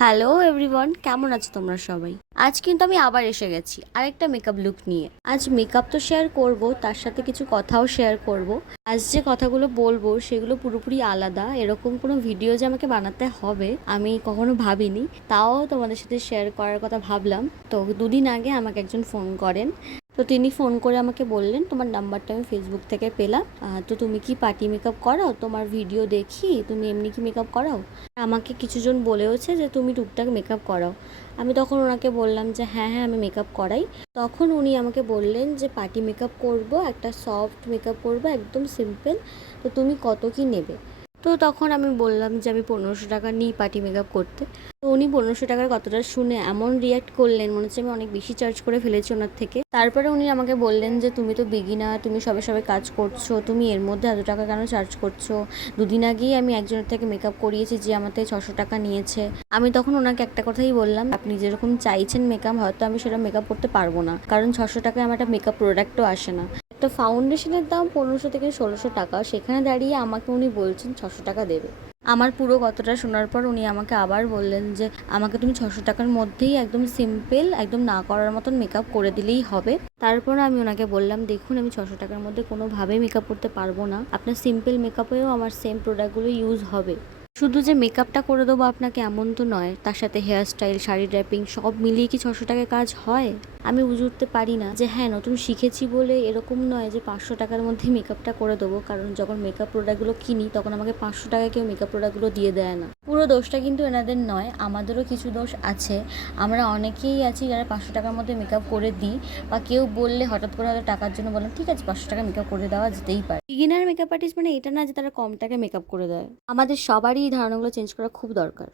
Hello everyone, কেমন আছো তোমরা সবাই? আজ কিন্তু আমি আবার এসে গেছি আরেকটা মেকআপ লুক নিয়ে। আজ মেকআপ তো শেয়ার করব, তার সাথে কিছু কথাও শেয়ার করব। আজ যে কথাগুলো বলবো সেগুলো পুরোপুরি আলাদা, এরকম কোনো ভিডিও যে আমাকে বানাতে হবে আমি কখনো ভাবিনি, তাও তোমাদের সাথে শেয়ার করার কথা ভাবলাম। তো দুদিন আগে আমাকে একজন ফোন করেন। তো তিনি ফোন করে আমাকে বললেন, তোমার নাম্বারটা আমি ফেসবুক থেকে পেলাম, তো তুমি কি পার্টি মেকআপ করাও? তোমার ভিডিও দেখি তুমি এমনি কি মেকআপ করাও? আমাকে কিছুজন বলেওছে যে তুমি টুকটাক মেকআপ করাও। আমি তখন ওনাকে বললাম যে হ্যাঁ হ্যাঁ, আমি মেকআপ করাই। তখন উনি আমাকে বললেন যে পার্টি মেকআপ করব, একটা সফট মেকআপ করবো, একদম সিম্পল। তো তুমি কত কি নেবে? তো তখন আমি বললাম যে আমি 1500 টাকা নিই পার্টি মেকআপ করতে। তো উনি 1500 টাকার কথাটা শুনে এমন রিয়াক্ট করলেন, মনে হচ্ছে আমি অনেক বেশি চার্জ করে ফেলেছি ওনার থেকে। তারপরে উনি আমাকে বললেন যে তুমি তো বিগিনার, তুমি সবে সবে কাজ করছো, তুমি এর মধ্যে এত টাকা কেন চার্জ করছো? দুদিন আগেই আমি একজনের থেকে মেকআপ করিয়েছি যে আমার থেকে 600 টাকা নিয়েছে। আমি তখন ওনাকে একটা কথাই বললাম, আপনি যেরকম চাইছেন মেকআপ, হয়তো আমি সেটা মেকআপ করতে পারবো না, কারণ 600 টাকায় আমার একটা মেকআপ প্রোডাক্টও আসে না। একটা ফাউন্ডেশনের দাম 1500 থেকে 1600 টাকা, সেখানে দাঁড়িয়ে আমাকে উনি বলছেন 600 টাকা দেবে। আমার পুরো কথাটা শোনার পর উনি আমাকে আবার বললেন যে আমাকে তুমি 600 টাকার মধ্যেই একদম সিম্পল, একদম না করার মতন মেকআপ করে দিলেই হবে। তারপর আমি ওনাকে বললাম, দেখুন আমি 600 টাকার মধ্যে কোনোভাবেই মেকআপ করতে পারবো না, আপনার সিম্পল মেকআপেও আমার সেম প্রোডাক্টগুলো ইউজ হবে। শুধু যে মেকআপটা করে দেবো আপনাকে এমন তো নয়, তার সাথে হেয়ার স্টাইল, শাড়ি ড্র্যাপিং সব মিলিয়ে কি 600 টাকায় কাজ হয়? আমি বুঝে উঠতে পারি না যে হ্যাঁ, নতুন শিখেছি বলে এরকম নয় যে 500 টাকার মধ্যে মেকআপটা করে দেবো, কারণ যখন মেকআপ প্রোডাক্টগুলো কিনি তখন আমাকে 500 টাকায় কেউ মেকআপ প্রোডাক্টগুলো দিয়ে দেয় না। পুরো দোষটা কিন্তু এনাদের নয়, আমাদেরও কিছু দোষ আছে। আমরা অনেকেই আছি যারা 500 টাকার মধ্যে মেকআপ করে দিই, বা কেউ বললে হঠাৎ করে হয়তো টাকার জন্য বললাম ঠিক আছে 500 টাকা মেকআপ করে দেওয়া যেতেই পারে। বিগিনার মেকআপ আর্টিস্ট মানে এটা না যে তারা কম টাকায় মেকআপ করে দেয়। আমাদের সবারই এই ধারণাগুলো চেঞ্জ করা খুব দরকার।